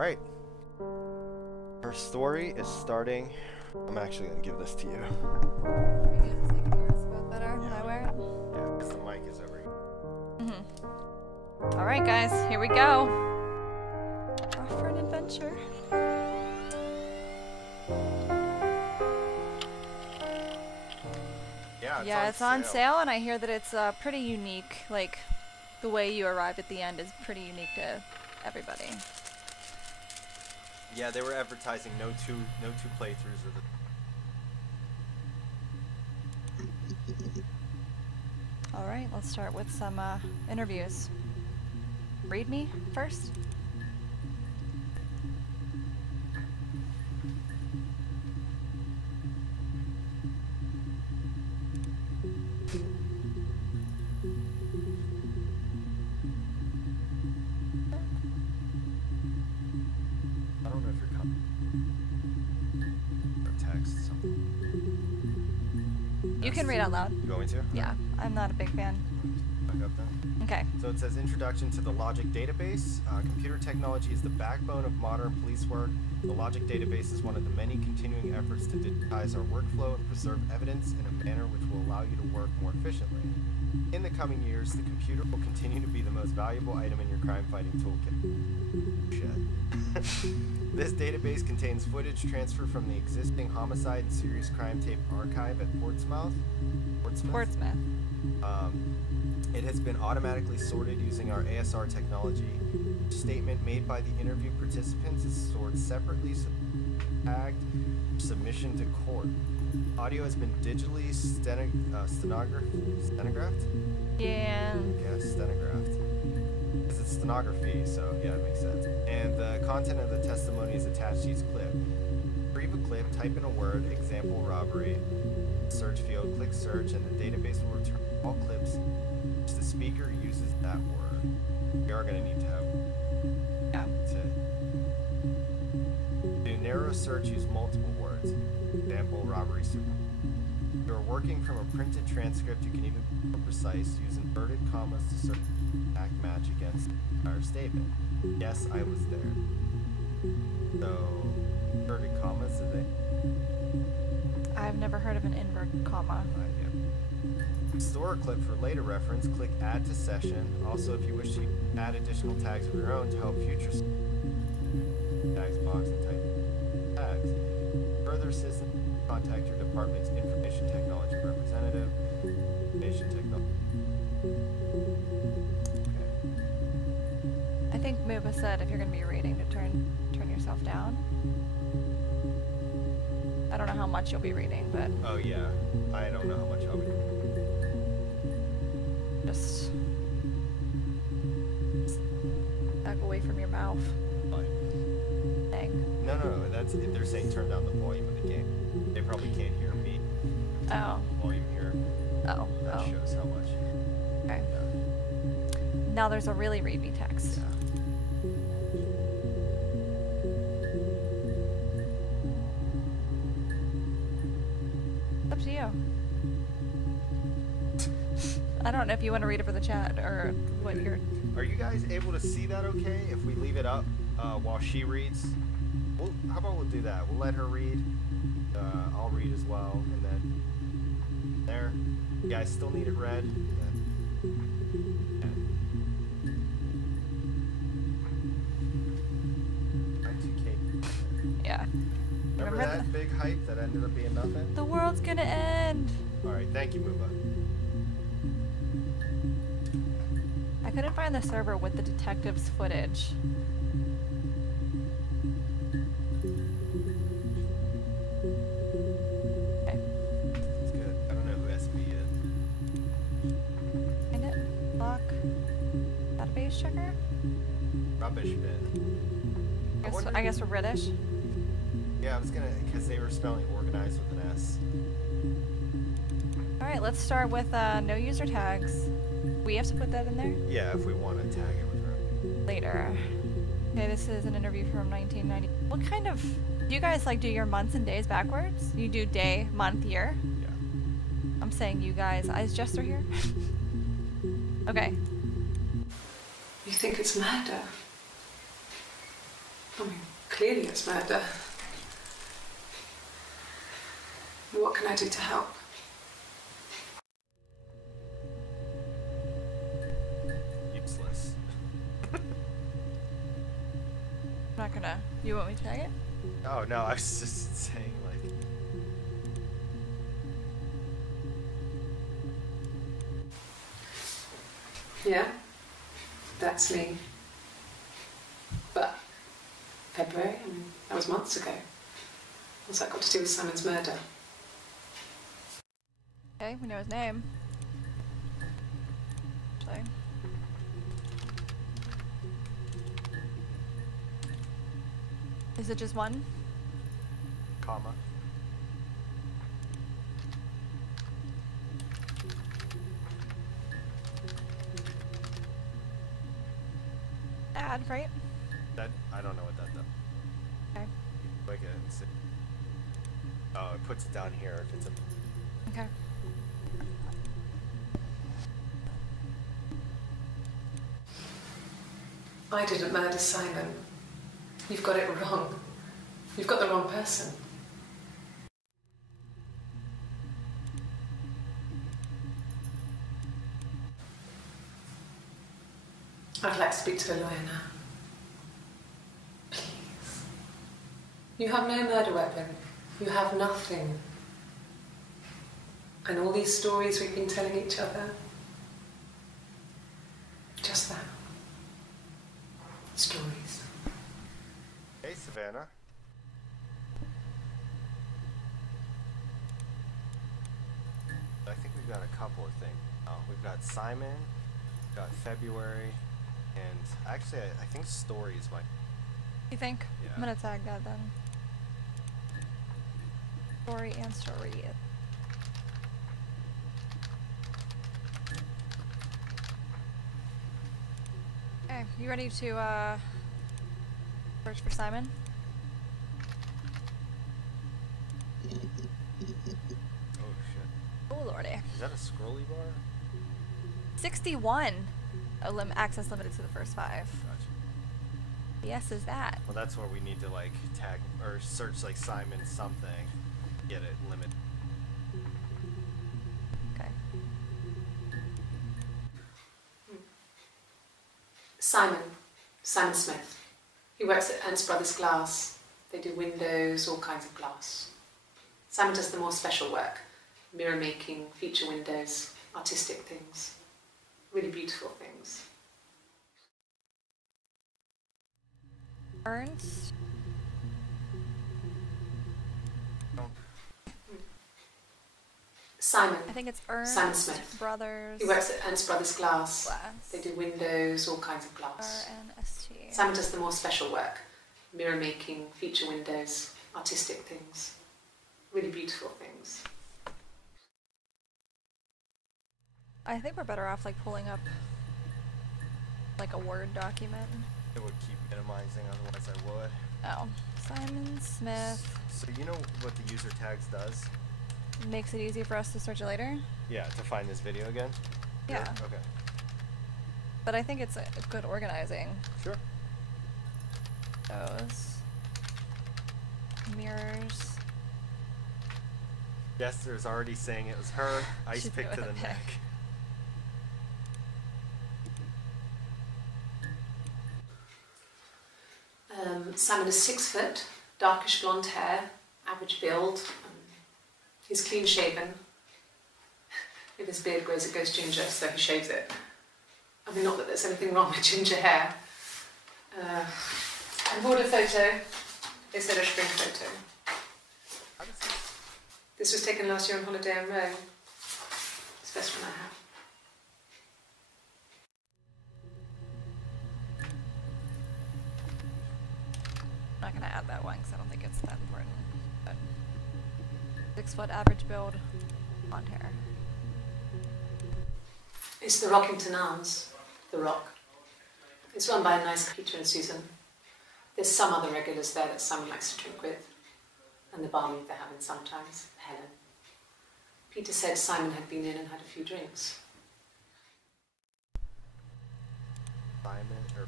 Alright. Her story is starting. I'm actually going to give this to you. Are you guys think yours about better when I wear it? Yeah, because the mic is over here. Alright guys, here we go. Off for an adventure. Yeah, it's on sale, and I hear that it's pretty unique. Like, the way you arrive at the end is pretty unique to everybody. Yeah, they were advertising no two playthroughs of the. Alright, let's start with some interviews. Read me first. I don't know if you're coming. Or text something. You can read out loud. You want me to? Yeah, I'm not a big fan. Back up then. Okay. So it says Introduction to the Logic Database. Computer technology is the backbone of modern police work. The Logic Database is one of the many continuing efforts to digitize our workflow and preserve evidence in a manner which will allow you to work more efficiently. In the coming years, the computer will continue to be the most valuable item in your crime-fighting toolkit. Shit. This database contains footage transferred from the existing homicide and serious crime tape archive at Portsmouth. It has been automatically sorted using our ASR technology. Each statement made by the interview participants is stored separately, tagged, submission to court. Audio has been digitally stenographed? Yeah. Yeah, stenographed. Because it's stenography, so yeah, it makes sense. And the content of the testimony is attached to each clip. Retrieve a clip, type in a word, example robbery, search field, click search, and the database will return all clips which the speaker uses that word. We are going to need to have to narrow search, use multiple words. Example, robbery, super. If you are working from a printed transcript, you can even be more precise. Use inverted commas to search exact match against the entire statement. Yes, I was there. So, inverted commas, are they? I've never heard of an inverted comma. Store a clip for later reference, click add to session. Also, if you wish to add additional tags of your own to help future tags box and type tags. Further assistance, contact your department's information technology representative. Information technology. Okay. I think Muba said if you're going to be reading to turn yourself down. I don't know how much you'll be reading, but... Oh yeah, I don't know how much I'll be reading. Just back away from your mouth. Why? Dang. No, that's they're saying turn down the volume of the game. They probably can't hear me. Oh. Volume here. Oh. That shows how much. Okay. Yeah. Now there's a really read me text. Yeah. It's up to you. I don't know if you want to read it for the chat or what you're... Are you guys able to see that okay if we leave it up while she reads? Well, how about we'll do that? We'll let her read. I'll read as well, and then there. You guys still need it read? Yeah. Remember that big hype that ended up being nothing? The world's gonna end! Alright, thank you, Muba. I couldn't find the server with the detective's footage. Okay. That's good. I don't know who SB is. Find it. Lock. Database checker? Rubbish bin. I guess we're British. Yeah, I was gonna, because they were spelling organized with an S. Alright, let's start with no user tags. We have to put that in there? Yeah, if we want to tag it with her. Later. Okay, this is an interview from 1990. What kind of... Do you guys, like, do your months and days backwards? You do day, month, year? Yeah. I'm saying you guys. Is Jester here? Okay. You think it's murder? I mean, clearly it's murder. What can I do to help? Useless. I'm not gonna. You want me to tag it? Oh no, I was just saying like. Yeah, that's me. But February, I mean, that was months ago. What's that got to do with Simon's murder? Okay, we know his name. Actually. Is it just one? Comma. Add, right? That I don't know what that does. Okay. Click it and see. Oh, it puts it down here if it's a. Okay. I didn't murder Simon. You've got it wrong. You've got the wrong person. I'd like to speak to a lawyer now. Please. You have no murder weapon. You have nothing. And all these stories we've been telling each other, just that. Stories. Hey, Savannah. I think we've got a couple of things. We've got Simon, we've got February, and actually I think stories might. You think? Yeah. I'm gonna tag that then. Story and story. Okay, you ready to search for Simon? Oh shit. Oh lordy. Is that a scrolly bar? 61. Access limited to the first 5. Gotcha. Yes, is that? Well, that's where we need to like tag or search like Simon something, get it limited. Okay. Simon Smith. He works at Ernst Brothers Glass. They do windows, all kinds of glass. Simon does the more special work, mirror making, feature windows, artistic things, really beautiful things. Ernst? Simon. I think it's Ernst Simon Smith. Brothers. He works at Ernst Brothers Glass. Glass. They do windows, all kinds of glass. RNST. Simon does the more special work, mirror making, feature windows, artistic things, really beautiful things. I think we're better off like pulling up like a Word document. It would keep minimizing, otherwise I would. Oh. Simon Smith. So you know what the user tags does? Makes it easy for us to search it later? Yeah, to find this video again? Yeah. Sure? Okay. But I think it's a good organizing. Sure. Those. Mirrors. Jester's already saying it was her. Ice She's pick to doing the a pick. neck. Simon is 6 foot, darkish blonde hair, average build. He's clean shaven. If his beard grows, it goes ginger, so he shaves it. I mean, not that there's anything wrong with ginger hair. I bought a photo. They said a spring photo. How does this? This was taken last year on holiday in Rome. It's the best one I have. I'm not gonna add that one because I don't think it's that important. But 6 foot average build, blonde hair. It's the Rockington Arms, the Rock. It's run by a nice Peter and Susan. There's some other regulars there that Simon likes to drink with, and the barmaid they're having sometimes, Helen. Peter said Simon had been in and had a few drinks. Simon or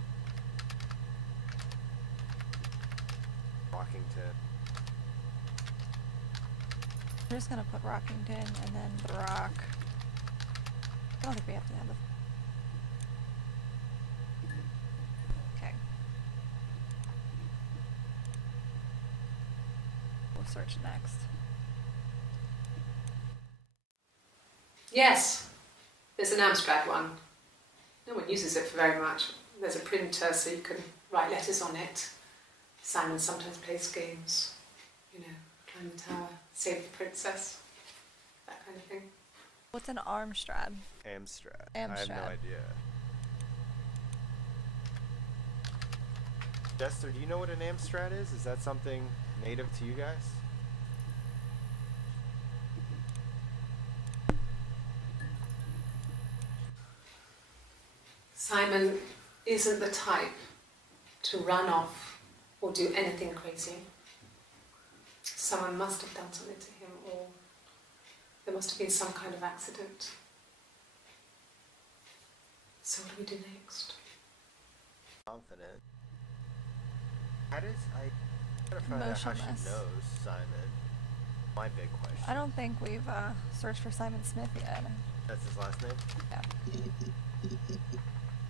Rockington. We're just gonna put Rockington and then the Rock. I don't think we have to have the. Okay. We'll search next. Yes, there's an Amstrad one. No one uses it for very much. There's a printer so you can write letters on it. Simon sometimes plays games, you know, climb the tower, save the princess, that kind of thing. What's an Armstrad? Amstrad. Amstrad. I have no idea. Jester, do you know what an Amstrad is? Is that something native to you guys? Simon isn't the type to run off or do anything crazy. Someone must have done something to him, or there must have been some kind of accident. So what do we do next? Confident. I gotta find out how she Motionless. knows Simon. My big question. I don't think we've searched for Simon Smith yet. That's his last name? Yeah.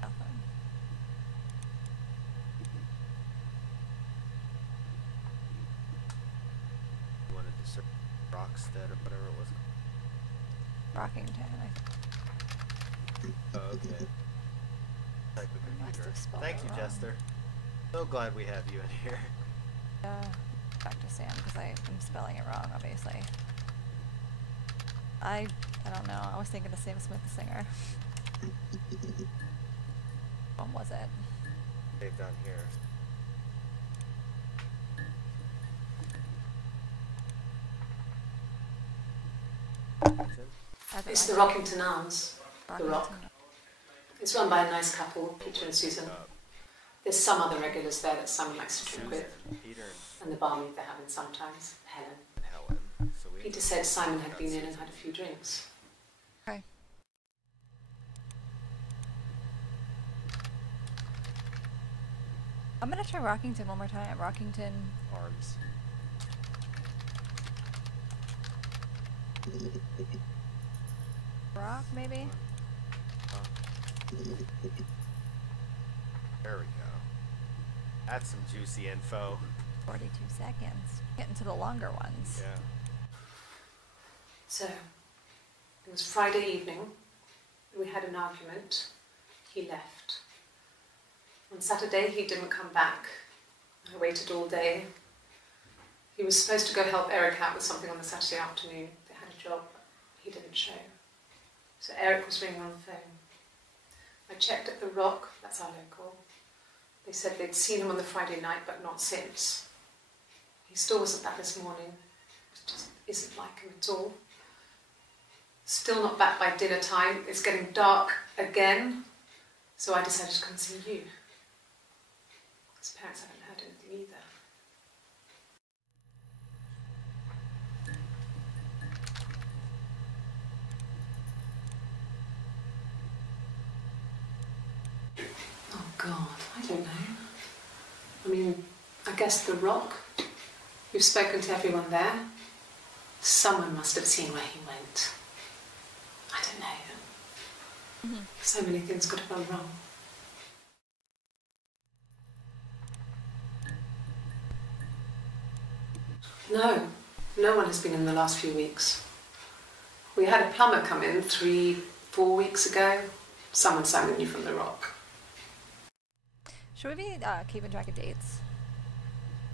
Nothing. You wanted to search Rockstead or whatever it was. Rockington, Oh, okay. Type of Must computer. have spelled Thank it you, wrong. Jester. So glad we have you in here. Back to Sam because I'm spelling it wrong, obviously. I don't know. I was thinking the Sam Smith singer. When was it? They've done here. It's the Rockington Arms, the Rock. Rockington. It's run by a nice couple, Peter and Susan. There's some other regulars there that Simon likes to drink with, Peter and the barmaid they're having sometimes, Helen. and Helen. So we Peter said Simon had been in and had a few drinks. Okay. I'm gonna try Rockington one more time. Rockington. Arms. Rock, maybe? There we go. That's some juicy info. 42 seconds. Getting to the longer ones. Yeah. So, it was Friday evening. We had an argument. He left. On Saturday, he didn't come back. I waited all day. He was supposed to go help Eric out with something on the Saturday afternoon. They had a job. He didn't show. So Eric was ringing on the phone. I checked at the Rock, that's our local. They said they'd seen him on the Friday night, but not since. He still wasn't back this morning. It just isn't like him at all. Still not back by dinner time. It's getting dark again. So I decided to come and see you. His parents haven't heard anything either. Oh God, I don't know. I mean, I guess the Rock. We've spoken to everyone there. Someone must have seen where he went. I don't know. So many things could have gone wrong. No one has been in the last few weeks. We had a plumber come in 3-4 weeks ago. Someone Simon knew from the Rock. Should we be keeping track of dates?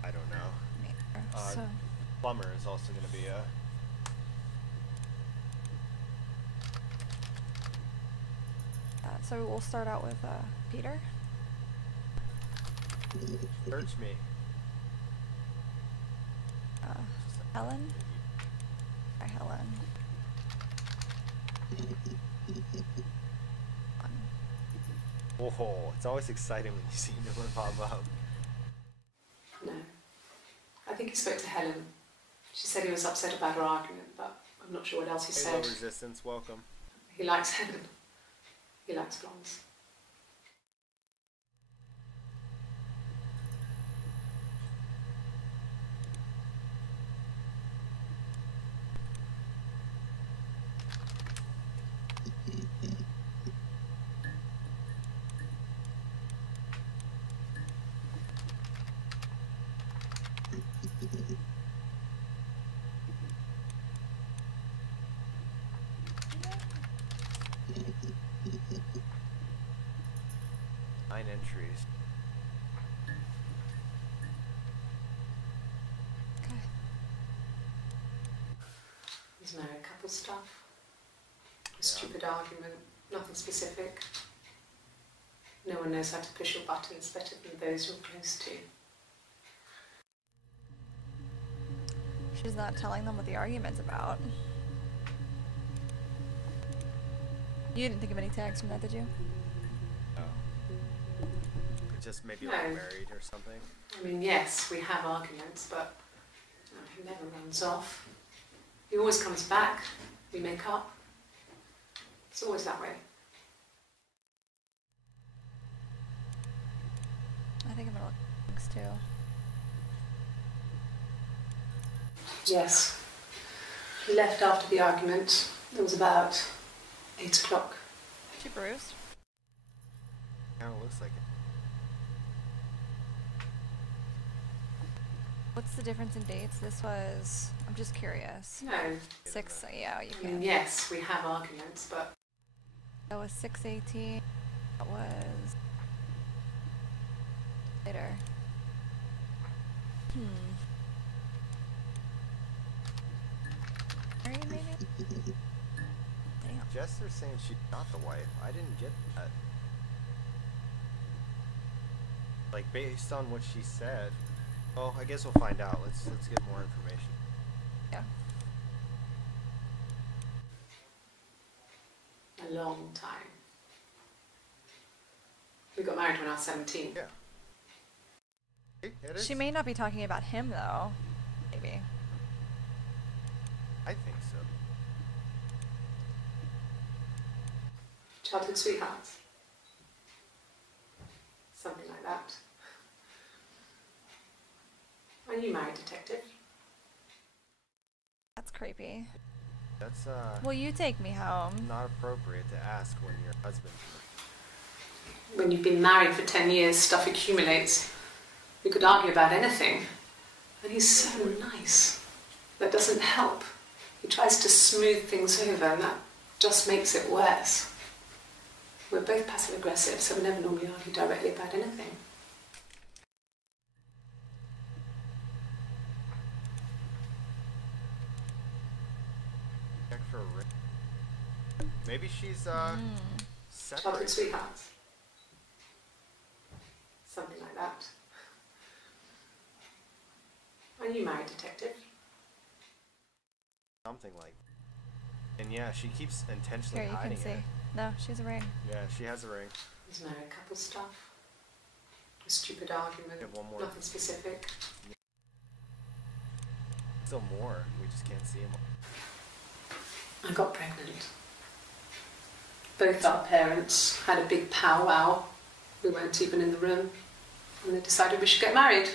I don't know. Neither. So, Plumber is also going to be a... so we'll start out with Peter. Search me. Helen. Hi, Helen. Whoa, it's always exciting when you see a new one pop up. No. I think he spoke to Helen. She said he was upset about her argument, but I'm not sure what else he Halo said. Resistance, welcome. He likes Helen. He likes blondes. 9 entries. Okay. There's married couple stuff. A Yeah. stupid argument, nothing specific. No one knows how to push your buttons better than those you're close to. She's not telling them what the argument's about. You didn't think of any tags from that, did you? No. Just maybe No. like married or something. I mean, yes, we have arguments, but he never runs off. He always comes back. We make up. It's always that way. I think I'm gonna look next too. Yes. He left after the argument. It was about 8 o'clock. She bruised. Kind of looks like it. What's the difference in dates? This was, I'm just curious. No. 6, yeah, you I mean, can. yes, we have arguments, but That was 6:18. That was later. Are you maybe? Damn. Jester's saying she's not the wife. I didn't get that. Like based on what she said. Well, I guess we'll find out. Let's get more information. Yeah. a long time. We got married when I was 17. Yeah. It is. She may not be talking about him though. Maybe. I think so. Childhood sweethearts. Something like that. Are you married, detective? That's creepy. That's Will you take me home? not appropriate to ask when your husband. When you've been married for 10 years, stuff accumulates. We could argue about anything. And he's so nice. That doesn't help. He tries to smooth things over and that just makes it worse. We're both passive aggressive, so we never normally argue directly about anything. Check for a ring. Maybe she's Childhood separate. sweethearts. Something like that. Are you married, detective? Something like. And yeah, she keeps intentionally Here, you hiding can see. it. No, she's a ring. Yeah, she has a ring. There's married couple stuff. A stupid argument. We have one more. Nothing specific. Still more. We just can't see them. I got pregnant. Both our parents had a big powwow. We weren't even in the room. And they decided we should get married.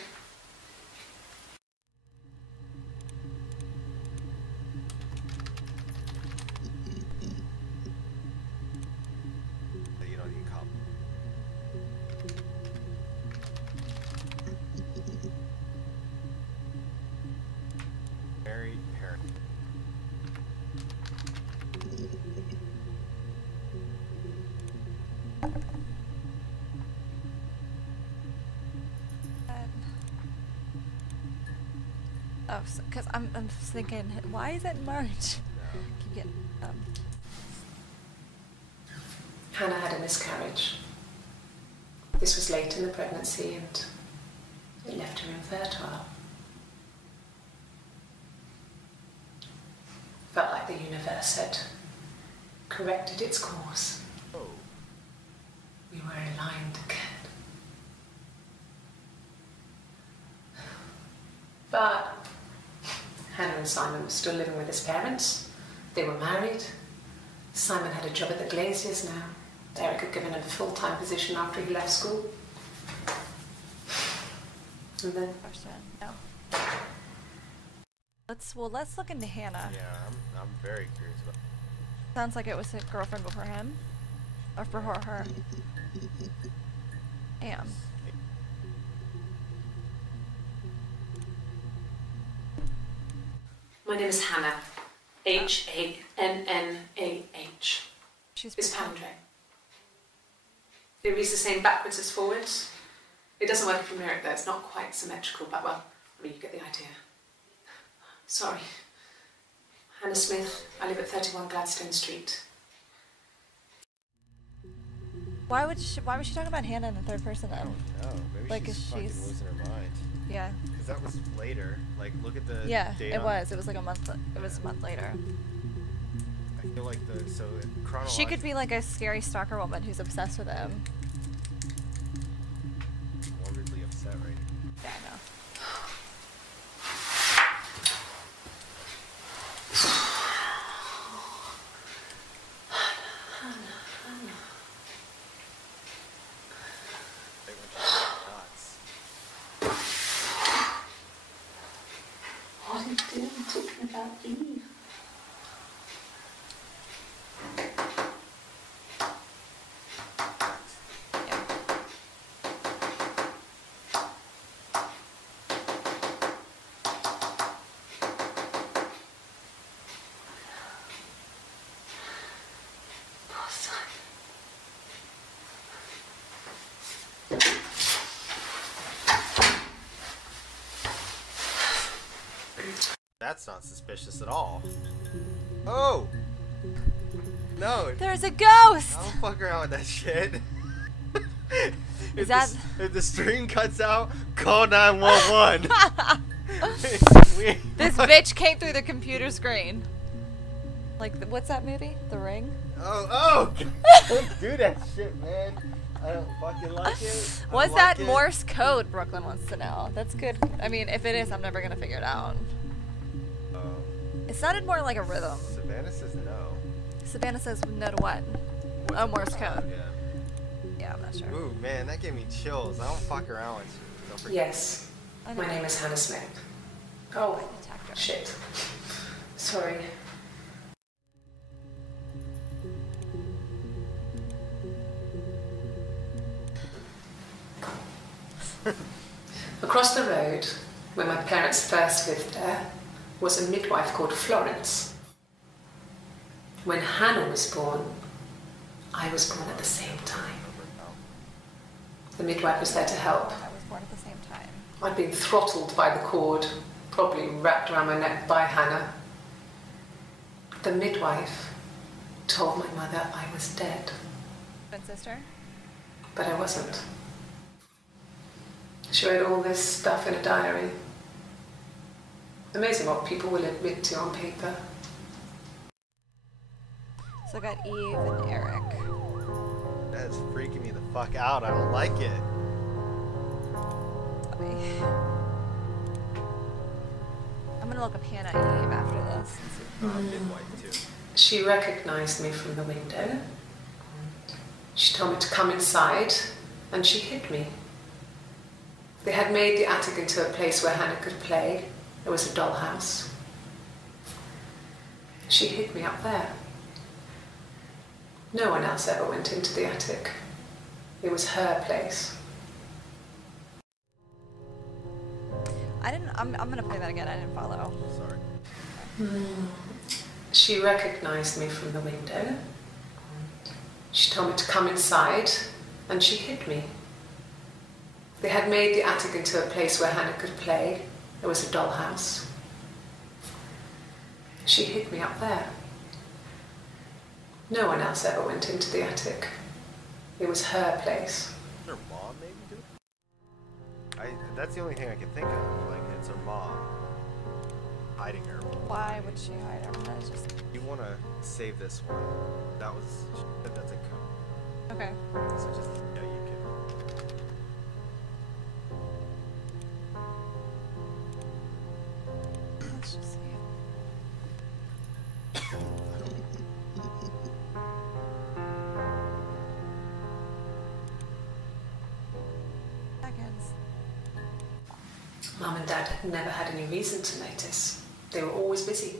You don't need cop. Married parent. Oh, because I'm thinking, why is it March? No. Keep getting Hannah had a miscarriage. This was late in the pregnancy and it left her infertile. Felt like the universe had corrected its course. Oh. We were aligned again. But Hannah and Simon were still living with his parents. They were married. Simon had a job at the Glaziers now. Eric had given him a full-time position after he left school. And then question. No. Let's look into Hannah. Yeah, I'm very curious about. Sounds like it was his girlfriend before him, or for her. Damn. my name is Hannah. H-A-N-N-A-H. She's It's pretty- Pandre. It reads the same backwards as forwards. It doesn't work if you mirror it though, it's not quite symmetrical, but well, I mean, you get the idea. Sorry. Hannah Smith, I live at 31 Gladstone Street. Why was she talking about Hannah in the third person then? I don't know. Maybe Like, she's fucking she's- losing her mind. Yeah. Because that was later. Like, look at the Yeah, date it on- was. It was like a month. It was a month later. I feel like so chronologically. She could be like a scary stalker woman who's obsessed with him. morbidly upset right now. Yeah, I know. Right when she's nuts. What are you doing talking about Eve? Yeah. Poor son. That's not suspicious at all. Oh! No! There's a ghost! I don't fuck around with that shit. Is that- if the stream cuts out, call 911. This bitch came through the computer screen. Like, what's that movie? The Ring? Oh! Don't do that shit, man. I don't fucking like it. I Was don't that like it. Morse code? Brooklyn wants to know. That's good. I mean, if it is, I'm never gonna figure it out. It sounded more like a rhythm. Savannah says no. Savannah says no to what? Oh, Morse code. Yeah. Yeah, I'm not sure. Ooh, man, that gave me chills. I don't fuck around with you. Don't forget. Yes, I know. my name is Hannah Smith. Oh, Attacked her. shit. Sorry. Across the road, where my parents first lived there, was a midwife called Florence. When Hannah was born, I was born at the same time. The midwife was there to help. I was born at the same time. I'd been throttled by the cord, probably wrapped around my neck by Hannah. The midwife told my mother I was dead, Twin sister? but I wasn't. She wrote all this stuff in a diary. Amazing what people will admit to on paper. So I got Eve and Eric. That's freaking me the fuck out. I don't like it. Okay. I'm gonna look up Hannah and Eve after this. and see. Midwife, too. She recognized me from the window. She told me to come inside, and she hid me. They had made the attic into a place where Hannah could play. There was a dollhouse. She hid me up there. No one else ever went into the attic. It was her place. I'm gonna play that again. I didn't follow. Sorry. She recognized me from the window. She told me to come inside, and she hid me. They had made the attic into a place where Hannah could play. There was a dollhouse. She hid me up there. No one else ever went into the attic. It was her place. Her mom, maybe, too? That's the only thing I can think of. Like, it's her mom hiding her. Why would she hide her? That is just You want to save this one. That's a code. okay. So just, yeah, you can. Let's just see. Seconds. Mum and Dad had never had any reason to notice. They were always busy.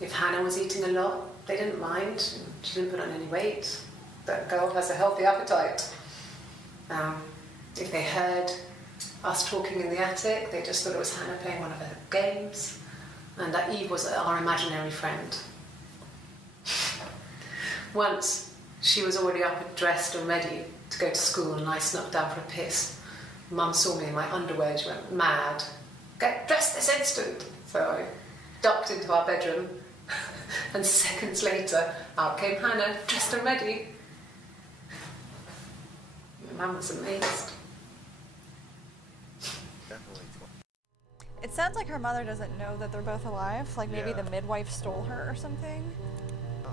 If Hannah was eating a lot, they didn't mind. She didn't put on any weight. That girl has a healthy appetite. If they heard us talking in the attic, they just thought it was Hannah playing one of her games, and that Eve was our imaginary friend. Once, She was already up and dressed and ready to go to school, and I snuck down for a piss. Mum saw me in my underwear, she went mad. Get dressed this instant! So I ducked into our bedroom, and seconds later, out came Hannah, dressed and ready. My mum was amazed. Definitely. It sounds like her mother doesn't know that they're both alive. Like maybe Yeah. the midwife stole her or something. Oh.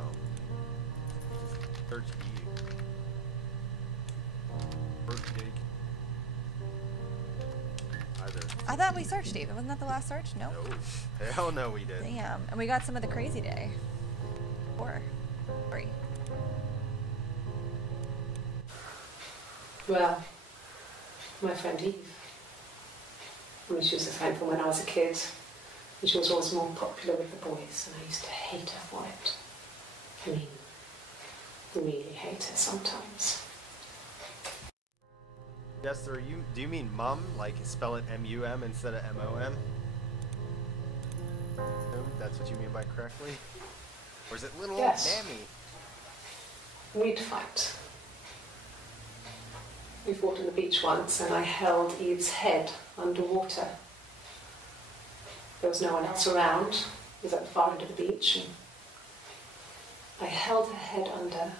Just search Eve. Birthday. Either. I thought we searched Eve. Wasn't that the last search? Nope. No. Hell no, we didn't. Damn. And we got some of the crazy day. 4. 3. Well, my friend Eve. I mean, she was a friend from when I was a kid, and she was always more popular with the boys, and I used to hate her for it. I mean, really hate her sometimes. Yes, sir. Do you mean mum? Like spell it M-U-M instead of M-O-M? That's what you mean by correctly? Or is it little Yes. Mammy? We'd fight. We fought on the beach once, and I held Eve's head underwater. There was no one else around. It was at the far end of the beach, and I held her head under,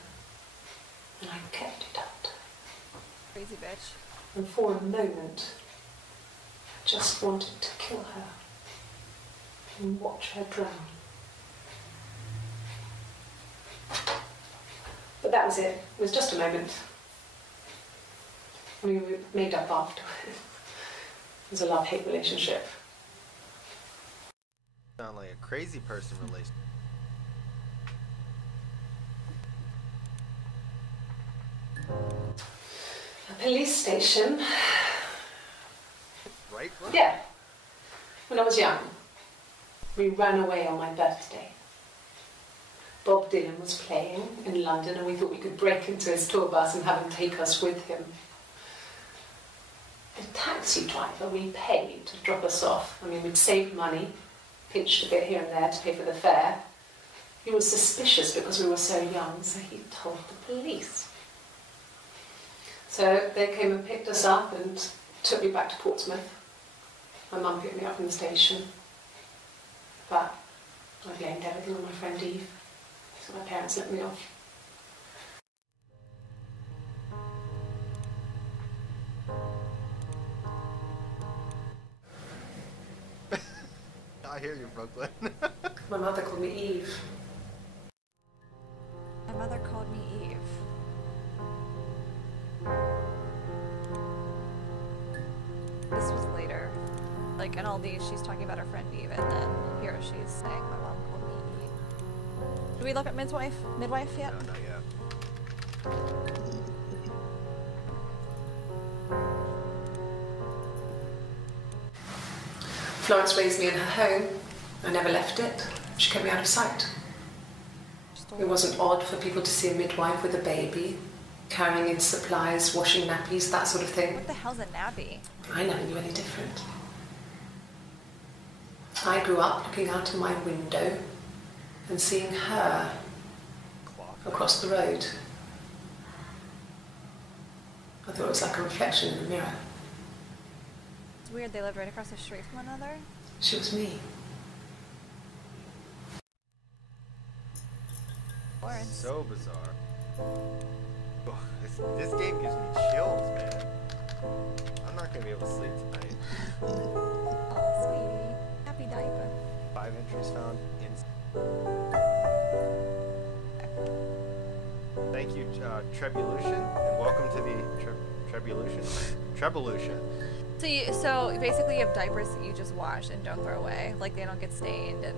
and I kept it under. Crazy bitch. And for a moment, I just wanted to kill her and watch her drown. But that was it. It was just a moment. We made up afterwards. It was a love-hate relationship. Sound like a crazy person relationship. A police station. Right? Brooke? Yeah. When I was young, we ran away on my birthday. Bob Dylan was playing in London, and we thought we could break into his tour bus and have him take us with him. The taxi driver we paid to drop us off, I mean, we'd saved money, pinched a bit here and there to pay for the fare. He was suspicious because we were so young, so he told the police. So they came and picked us up and took me back to Portsmouth. My mum picked me up from the station. But I blamed everything on my friend Eve, so my parents let me off. I hear you, Brooklyn. My mother called me Eve. My mother called me Eve. This was later. Like in all these, she's talking about her friend Eve, and then here she's saying my mom called me Eve. Do we look at midwife? Midwife yet? No, not yet. Florence raised me in her home. I never left it. She kept me out of sight. It wasn't odd for people to see a midwife with a baby, carrying in supplies, washing nappies, that sort of thing. What the hell's a nappy? I never knew any different. I grew up looking out of my window and seeing her Clock. across the road. I thought it was like a reflection in the mirror. It's weird they lived right across the street from one another. She was me. Florence. So bizarre. Ugh, this game gives me chills, man. I'm not gonna be able to sleep tonight. Oh, sweetie. Happy diaper. 5 entries found in. Thank you, Trebulution, and welcome to the Trebulution. So basically you have diapers that you just wash and don't throw away. Like they don't get stained. And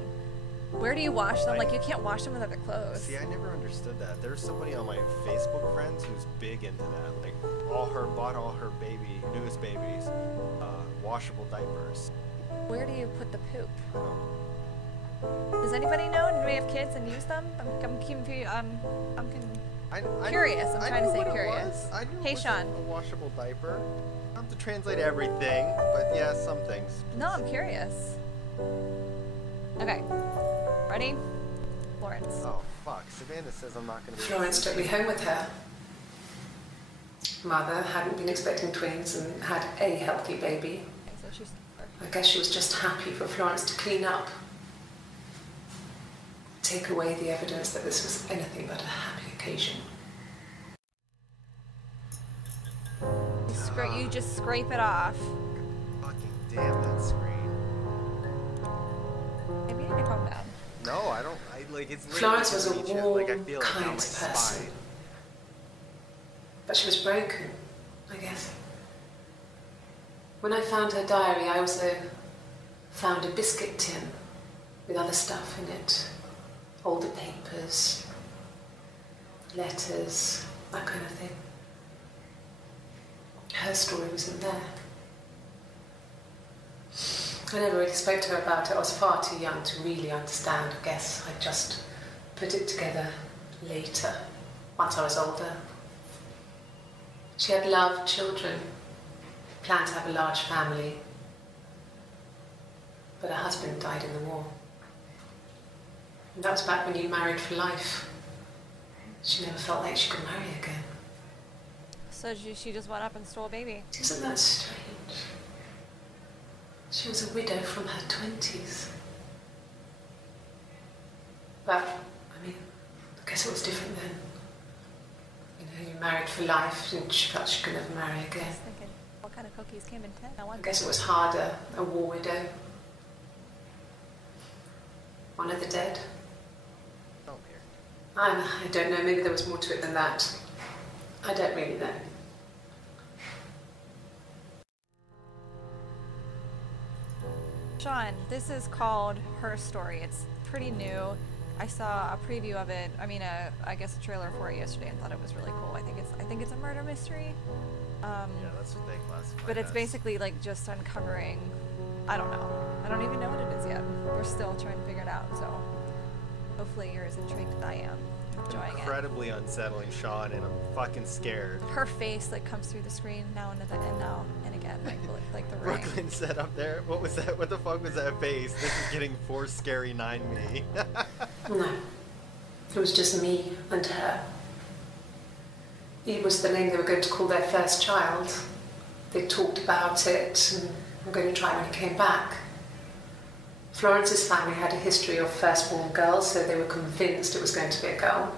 where do you wash them? Like you can't wash them with other clothes. See, I never understood that. There's somebody on my Facebook friends who's big into that. Like, bought all her newest babies, washable diapers. Where do you put the poop? Does anybody know? Do we have kids and use them? I'm curious. I'm trying to say curious. Hey, Sean. A washable diaper. I don't have to translate everything, but yeah, some things. No, I'm curious. Okay. Ready? Florence. Oh. fuck? Savannah says I'm not going to be... Florence took me home with her. Mother hadn't been expecting twins and had a healthy baby. So she's... I guess she was just happy for Florence to clean up. Take away the evidence that this was anything but a happy occasion. You just scrape it off. Fucking damn that screen. Maybe you need to calm down. No, I don't. Like, it's Florence was a warm, like, I feel kind down my person. spine. But she was broken, I guess. When I found her diary, I also found a biscuit tin with other stuff in it. Older papers, letters, that kind of thing. Her story wasn't there. I never really spoke to her about it. I was far too young to really understand, I guess. I just put it together later, once I was older. She had loved children, planned to have a large family, but her husband died in the war. And that was back when you married for life. She never felt like she could marry again. So she just went up and stole a baby. Isn't that strange? She was a widow from her 20s. But, I mean, I guess it was different then. You know, you married for life and she felt she could never marry I again. was thinking, what kind of cookies came in 10? I guess it was harder, a war widow. One of the dead. Oh, here. I don't know, maybe there was more to it than that. I don't really know. Sean, this is called Her Story. It's pretty new. I saw a preview of it. I mean, I guess a trailer for it yesterday, and thought it was really cool. I think it's a murder mystery. Yeah, that's what they classify. But it's as. basically like just uncovering. I don't know. I don't even know what it is yet. We're still trying to figure it out. So hopefully you're as intrigued as I am. Enjoying it. Incredibly unsettling, Sean, and I'm fucking scared. Her face like comes through the screen now and now and again, like the ring. Brooklyn said up there, what was that? What the fuck was that face? This is getting 4 scary 9 me. No. It was just me and her. Eve was the name they were going to call their first child. They talked about it and were going to try when he came back. Florence's family had a history of firstborn girls, so they were convinced it was going to be a girl.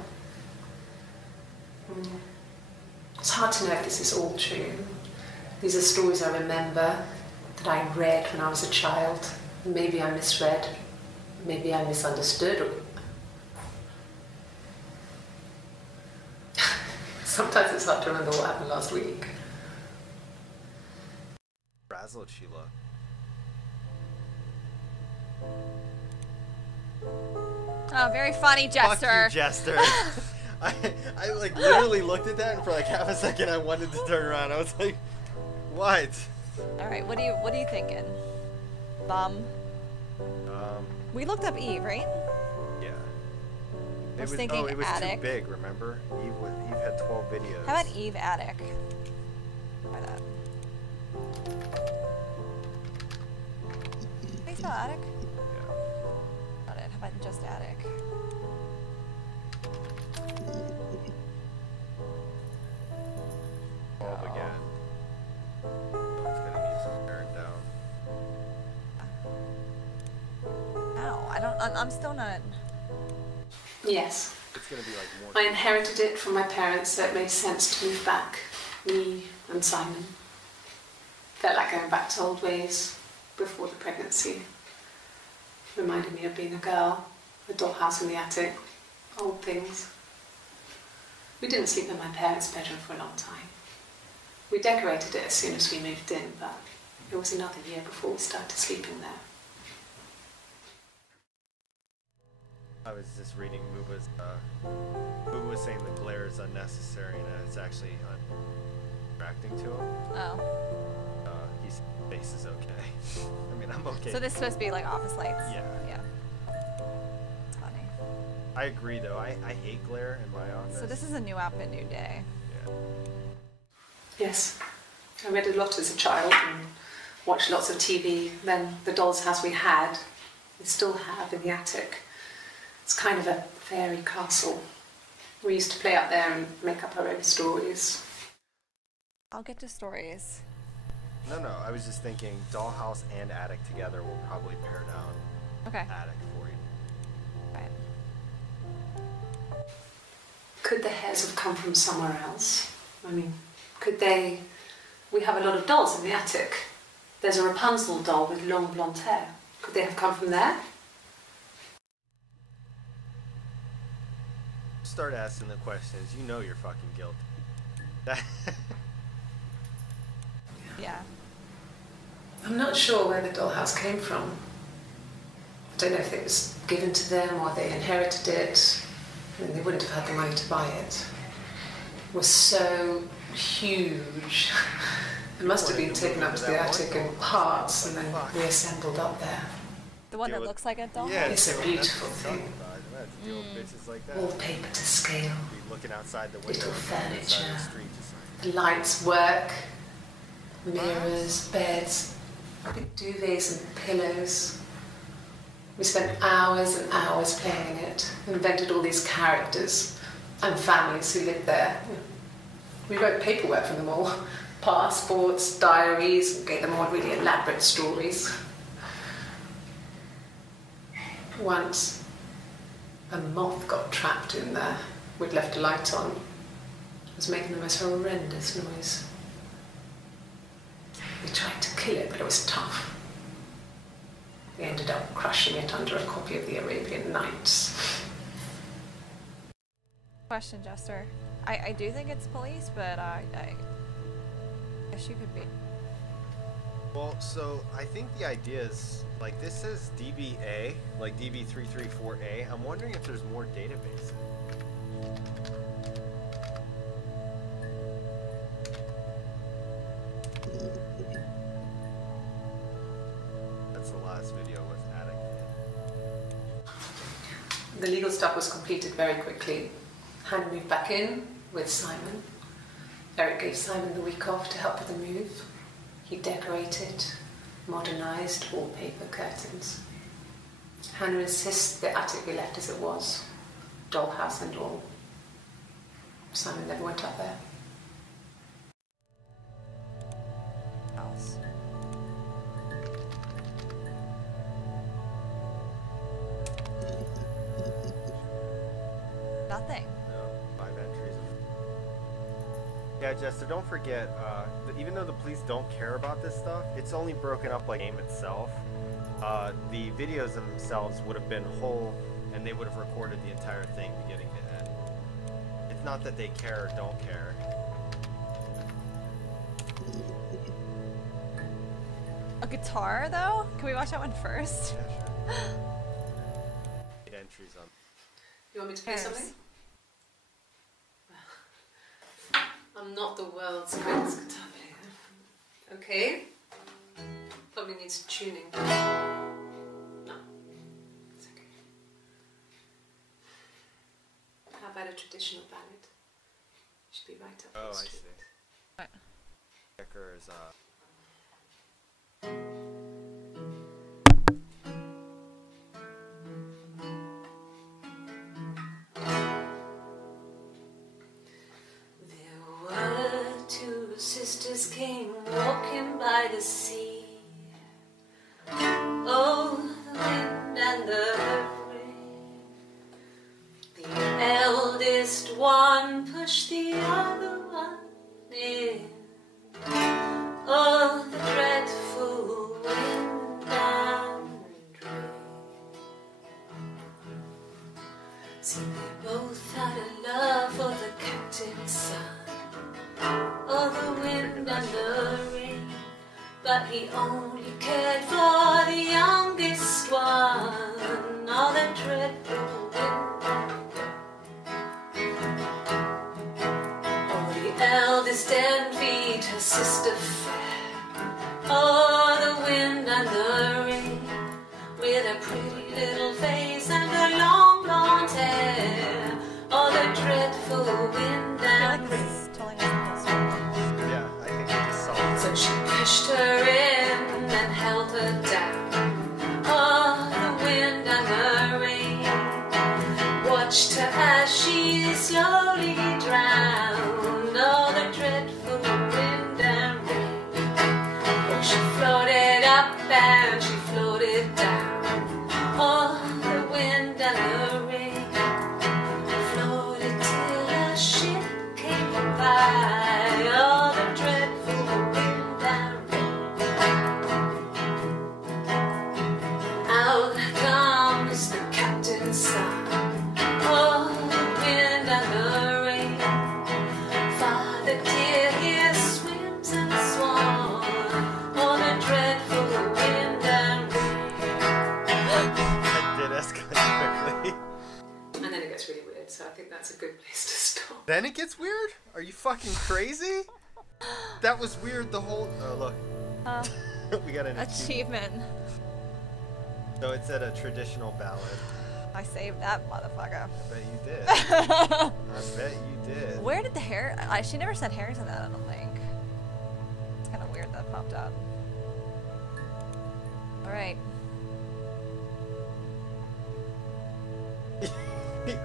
It's hard to know if this is all true. These are stories I remember, that I read when I was a child. Maybe I misread, maybe I misunderstood. Sometimes it's hard to remember what happened last week. Frazzled she looked. Oh, very funny, Jester. Fuck you, Jester. I like literally looked at that, and for like half a second I wanted to turn around. I was like, what? All right, what are you thinking? Bum. We looked up Eve, right? Yeah. I was thinking it was attic. too big, remember? Eve had 12 videos. How about Eve attic? Try that. How do you spell attic? Yeah. Got it. How about just attic? Again. It's gonna need some paring down. Ow, I'm still not. Yes. It's gonna be like more. I inherited it from my parents, so it made sense to move back. Me and Simon. Felt like going back to old ways before the pregnancy. Reminded me of being a girl, a dollhouse in the attic, old things. We didn't sleep in my parents' bedroom for a long time. We decorated it as soon as we moved in, but it was another year before we started sleeping there. I was just reading Muba's, Muba was saying the glare is unnecessary and that it's actually distracting to him. Oh. His face is okay. I mean, I'm okay. So this is supposed to be like office lights? Yeah. Yeah. It's funny. I agree though, I hate glare in my office. So this is a new app, a new day. Yeah. Yes. I read a lot as a child and watched lots of TV. Then the doll's house we still have in the attic, It's kind of a fairy castle. We used to play up there and make up our own stories. I'll get to stories. No, I was just thinking dollhouse and attic together will probably pare down attic for you. Right. Could the hairs have come from somewhere else? I mean, could they... We have a lot of dolls in the attic. There's a Rapunzel doll with long blonde hair. Could they have come from there? Start asking the questions. You know you're fucking guilty. Yeah. I'm not sure where the dollhouse came from. I don't know if it was given to them or they inherited it. I mean, they wouldn't have had the money to buy it. It was so huge. It must have been taken up to the attic in parts and then reassembled up there. The one that looks like a doll? Yeah, It's a beautiful thing. Wallpaper to scale. Looking outside the window, Little furniture. inside the street, just like, The lights work. Mirrors, beds, big duvets and pillows. We spent hours and hours playing in it, invented all these characters and families who lived there. We wrote paperwork for them all, passports, diaries, and gave them all really elaborate stories. Once, a moth got trapped in there. We'd left a light on. It was making the most horrendous noise. We tried to kill it, but it was tough. We ended up crushing it under a copy of the Arabian Nights. Question, Jester. I do think it's police, but I guess you could be. well, so I think the idea is, like, this says DBA, like DB334A. I'm wondering if there's more database. That's the last video with attic. The legal stuff was completed very quickly. Hannah moved back in with Simon. Eric gave Simon the week off to help with the move. He decorated, modernised wallpaper, curtains. Hannah insists the attic be left as it was, dollhouse and all. Simon never went up there. House. Nothing. No, 5 entries. Yeah, Jester, don't forget, even though the police don't care about this stuff, it's only broken up like the game itself. The videos themselves would have been whole, and they would have recorded the entire thing beginning to end. It's not that they care or don't care. A guitar, though? Can we watch that one first? Yeah, sure. 8 entries on. You want me to play Yes. something? I'm not the world's greatest guitar player. Okay. Probably needs tuning. No. It's okay. How about a traditional ballad? Should be right up Oh, your I street. see. Right. Checker is, There were 2 sisters came walking by the sea. Oh, the wind and the rain. The eldest one pushed the other one in. Oh, the dreadful wind and rain. See, they both had a love for the captain's son. Oh, the wind and the rain. But he only cared for the youngest one. Oh, the dreadful wind and rain. Oh, the eldest envied her sister fair. Oh, the wind and the rain. With a pretty little face and her long blonde hair. Oh, the dreadful wind I feel and like rain. this is telling us the story. yeah, I think they just saw it. So she pushed her in and held her down. Oh, the wind and the rain. and she floated down. Oh, the wind and the rain floated till a ship came by. Oh, the dreadful wind and rain. Out comes the captain's son. Oh, the wind and the rain. Father dear, here swims and swan. Oh, the dreadful wind and rain. That did escalate quickly. And then it gets really weird, so I think that's a good place to stop. Then it gets weird? Are you fucking crazy? That was weird the whole... Oh, look. We got an Achievement. So it said a traditional ballad. I saved that motherfucker. I bet you did. I bet you did. Where did the hair? She never said hairs in that, I don't think. It's kind of weird that popped up. Alright.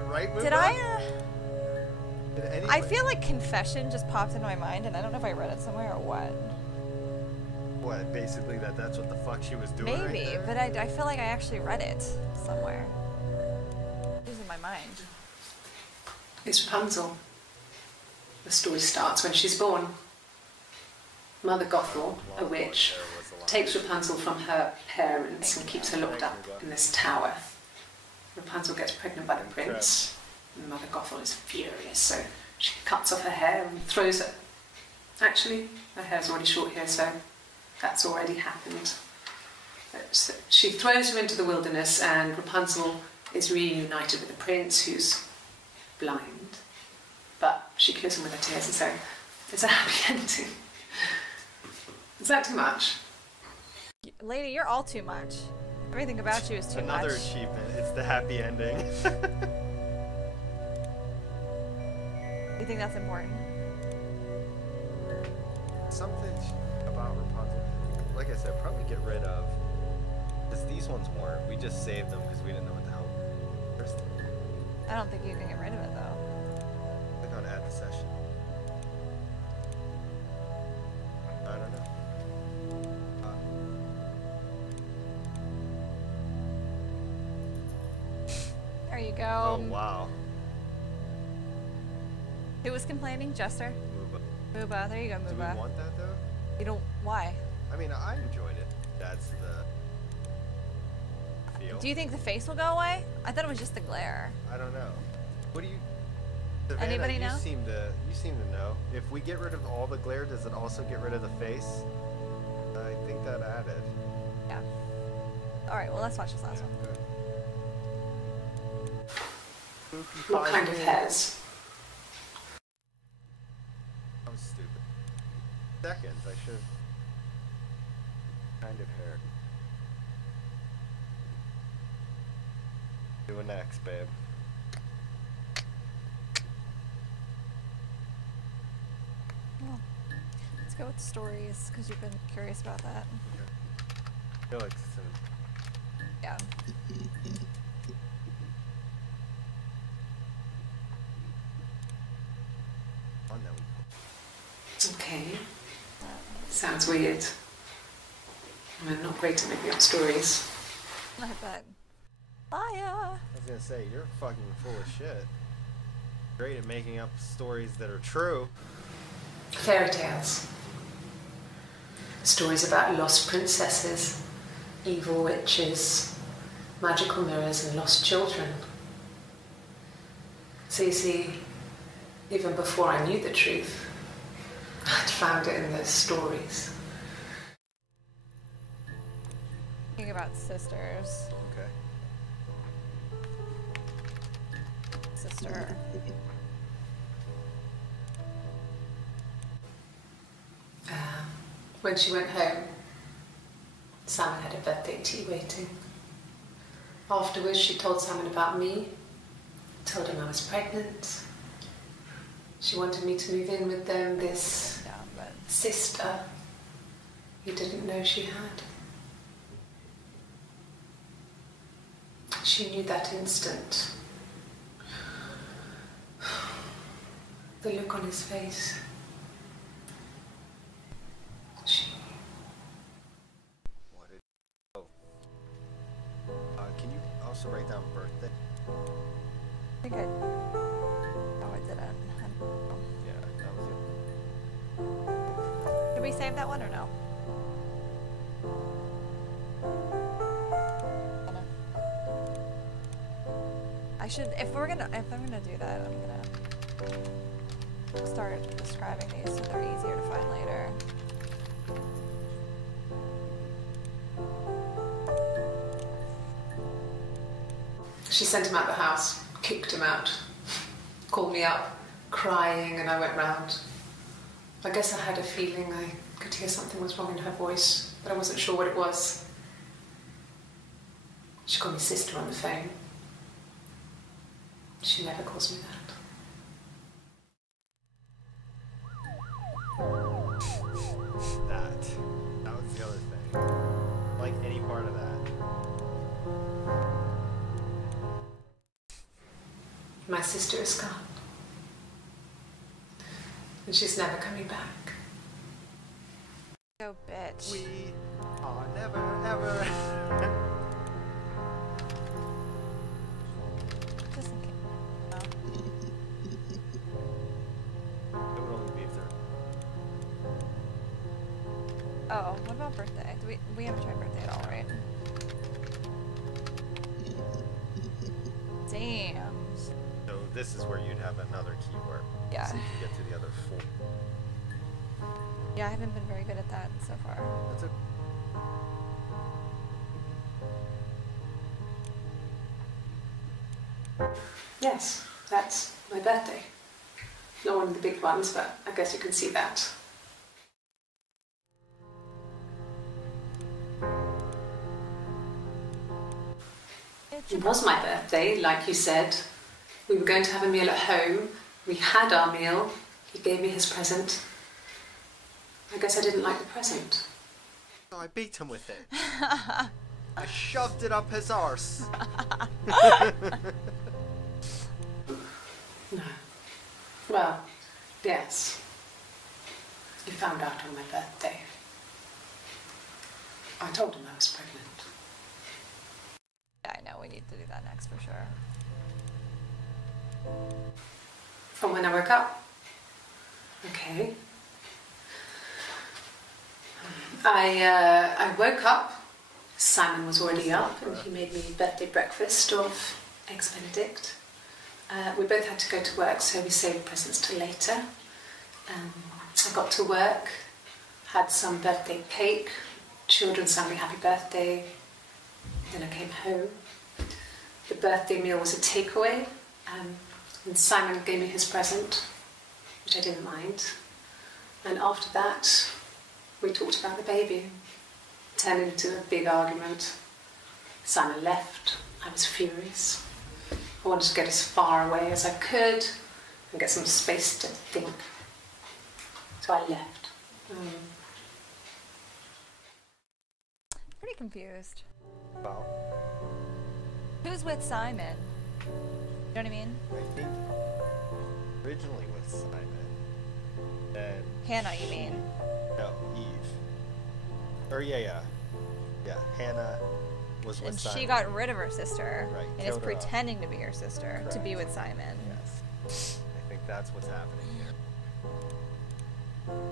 Right, Did I, Did anybody... I feel like confession just popped into my mind, and I don't know if I read it somewhere or what. What, basically that's what the fuck she was doing right Maybe, there? but I feel like I actually read it somewhere. Losing my mind. It's Rapunzel. The story starts when she's born. Mother Gothel, a witch, takes Rapunzel from her parents and keeps her locked up in this tower. Rapunzel gets pregnant by the prince, and Mother Gothel is furious, so she cuts off her hair and throws it. Actually, her hair's already short here, so that's already happened. So she throws her into the wilderness, and Rapunzel is reunited with the prince, who's blind, but she kills him with her tears, and so it's a happy ending. Is that too much? Lady, you're all too much. Everything about you is too Another much. achievement. It's the happy ending. You think that's important? Something about Rapunzel. Like I said, probably get rid of. Because these ones weren't. We just saved them because we didn't know what the hell. First, I don't think you can get rid of it though. click on add the session. I don't know. There you go. Oh wow. Who was complaining? Jester? Muba. Muba. There you go, Do we Muba. want that though? You don't. Why? I mean, I enjoyed it. That's the feel. Do you think the face will go away? I thought it was just the glare. I don't know. What do you? Savannah, Anybody know? You seem to know. If we get rid of all the glare, does it also get rid of the face? I think that added. Yeah. All right. Well, let's watch this last one. Good. What kind of hairs? I'm stupid. Seconds, I should. Kind of hair. Do a next, babe. Well, let's go with the stories because you've been curious about that. I feel like it's in Yeah. one that we. Okay. Sounds weird. I'm not great at making up stories. I bet. Liar. I was gonna say, you're fucking full of shit. Great at making up stories that are true. Fairy tales. Stories about lost princesses, evil witches, magical mirrors, and lost children. So you see, even before I knew the truth, I'd found it in those stories. Thinking about sisters. Okay. Sister. When she went home, Simon had a birthday tea waiting. Afterwards, she told Simon about me, told him I was pregnant. She wanted me to move in with them, this Yeah, but sister he didn't know she had. She knew that instant. The look on his face. also write down birthday? I think I... Oh, I didn't. Yeah, that was it. Did we save that one or no? I should, if I'm gonna do that, I'm gonna start describing these so they're easier to find later. She sent him out the house, kicked him out, called me up, crying, and I went round. I guess I had a feeling I could hear something was wrong in her voice, but I wasn't sure what it was. She called me sister on the phone. She never calls me that. That was the other thing. Like any part of that. My sister is gone. And she's never coming back. Oh, bitch. We are never ever. Just in case. No. It would only be if they're... Oh, what about birthday? We haven't tried birthday at all, right? Damn. So this is where you'd have another keyword. Yeah. So you can get to the other 4. Yeah, I haven't been very good at that so far. That's it. Yes, that's my birthday. Not one of the big ones, but I guess you can see that. It was my birthday, like you said. We were going to have a meal at home. We had our meal. He gave me his present. I guess I didn't like the present. Oh, I beat him with it. I shoved it up his arse. No. Well, yes. You found out on my birthday. I told him I was pregnant. Yeah, I know, we need to do that next for sure. From when I woke up. Okay. I woke up. Simon was already up and he made me birthday breakfast of eggs Benedict. We both had to go to work, so we saved presents till later. I got to work, had some birthday cake, children sang me happy birthday. Then I came home. The birthday meal was a takeaway, and Simon gave me his present, which I didn't mind. And after that, we talked about the baby. Turned into a big argument. Simon left. I was furious. I wanted to get as far away as I could and get some space to think. So I left. Pretty confused. Well, Who's with Simon? You know what I mean? I think originally with Simon, then Hannah, you mean? no, Eve. Or yeah, Hannah was with And Simon. she got rid of her sister, Right, and is killed her off. pretending to be her sister to be Correct. with Simon. Yes, I think that's what's happening here.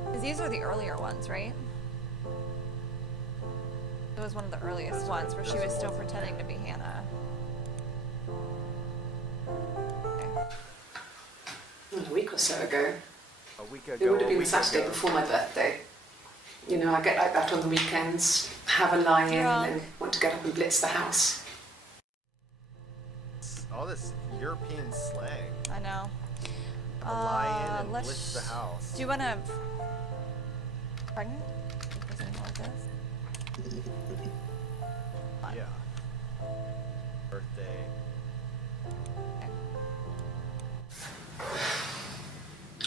Because these are the earlier ones, right? It was one of the earliest ones where she was still pretending to be Hannah. Okay. A week or so ago. A week ago. It would have a been the week Saturday ago. before my birthday. You know, I get like that on the weekends, have a lie-in, and then want to get up and blitz the house. All this European slang. I know. A lie in and let's- blitz the house. Do you want to... Pregnant? If there's anything like this? Yeah. Birthday.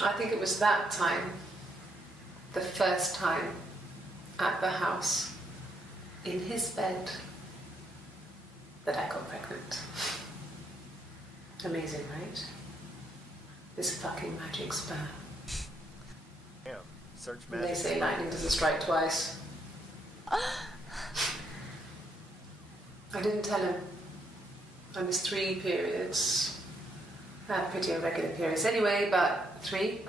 I think it was that time, the first time at the house, in his bed, that I got pregnant. Amazing, right? This fucking magic sperm. Damn. Search And magic. they say lightning doesn't strike twice. I didn't tell him. I missed 3 periods. I had pretty irregular periods anyway, but 3.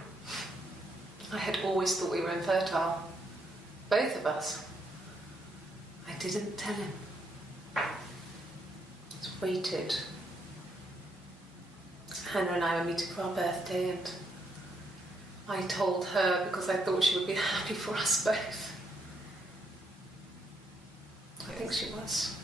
I had always thought we were infertile. Both of us. I didn't tell him. Just waited. Hannah and I were meeting for our birthday, and I told her because I thought she would be happy for us both. I think she was.